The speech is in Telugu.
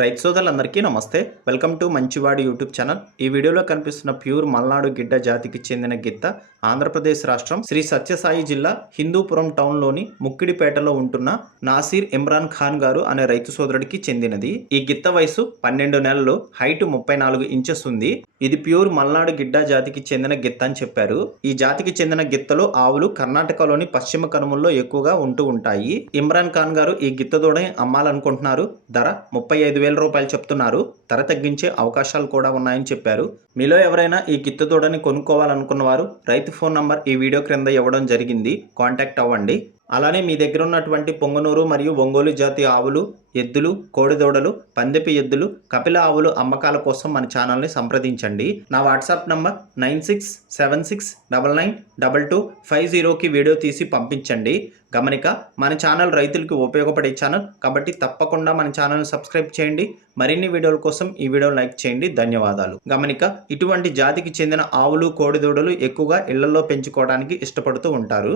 రైతు సోదరులందరికీ నమస్తే. Welcome to Manchivadi YouTube channel. ఈ వీడియోలో కనిపిస్తున్న ప్యూర్ మల్నాడు గిడ్డ జాతికి చెందిన గిత్త ఆంధ్రప్రదేశ్ రాష్ట్రం శ్రీ సత్యసాయి జిల్లా హిందూపురం టౌన్లోని ముక్కిడిపేటలో ఉంటున్న నాసీర్ ఇమ్రాన్ ఖాన్ గారు అనే రైతు సోదరుడికి చెందినది. ఈ గిత్త వయసు 12 నెలలు, హైట్ 34 ఇంచెస్ ఉంది. ఇది ప్యూర్ మల్నాడు గిడ్డ జాతికి చెందిన గిత్త అని చెప్పారు. ఈ జాతికి చెందిన గిత్తలో ఆవులు కర్ణాటకలోని పశ్చిమ కనుమల్లో ఎక్కువగా ఉంటూ ఉంటాయి. ఇమ్రాన్ ఖాన్ గారు ఈ గిత్త దూడని అమ్మాలనుకుంటున్నారు. ధర 35,000 రూపాయలు చెప్తున్నారు. ధర తగ్గించే అవకాశాలు కూడా ఉన్నాయని చెప్పారు. మీలో ఎవరైనా ఈ గిత్త దూడని కొనుక్కోవాలనుకున్న వారు రైతు ఫోన్ నంబర్ ఈ వీడియో క్రింద ఇవ్వడం జరిగింది. కాంటాక్ట్ అవ్వండి. అలానే మీ దగ్గర ఉన్నటువంటి పొంగనూరు మరియు ఒంగోలు జాతి ఆవులు, ఎద్దులు, కోడిదూడలు, పందెపు ఎద్దులు, కపిల ఆవులు అమ్మకాల కోసం మన ఛానల్ని సంప్రదించండి. నా వాట్సాప్ నంబర్ 9676992250కి వీడియో తీసి పంపించండి. గమనిక, మన ఛానల్ రైతులకు ఉపయోగపడే ఛానల్ కాబట్టి తప్పకుండా మన ఛానల్ని సబ్స్క్రైబ్ చేయండి. మరిన్ని వీడియోల కోసం ఈ వీడియోని లైక్ చేయండి. ధన్యవాదాలు. గమనిక, ఇటువంటి జాతికి చెందిన ఆవులు, కోడిదూడలు ఎక్కువగా ఇళ్లలో పెంచుకోవడానికి ఇష్టపడుతూ ఉంటారు.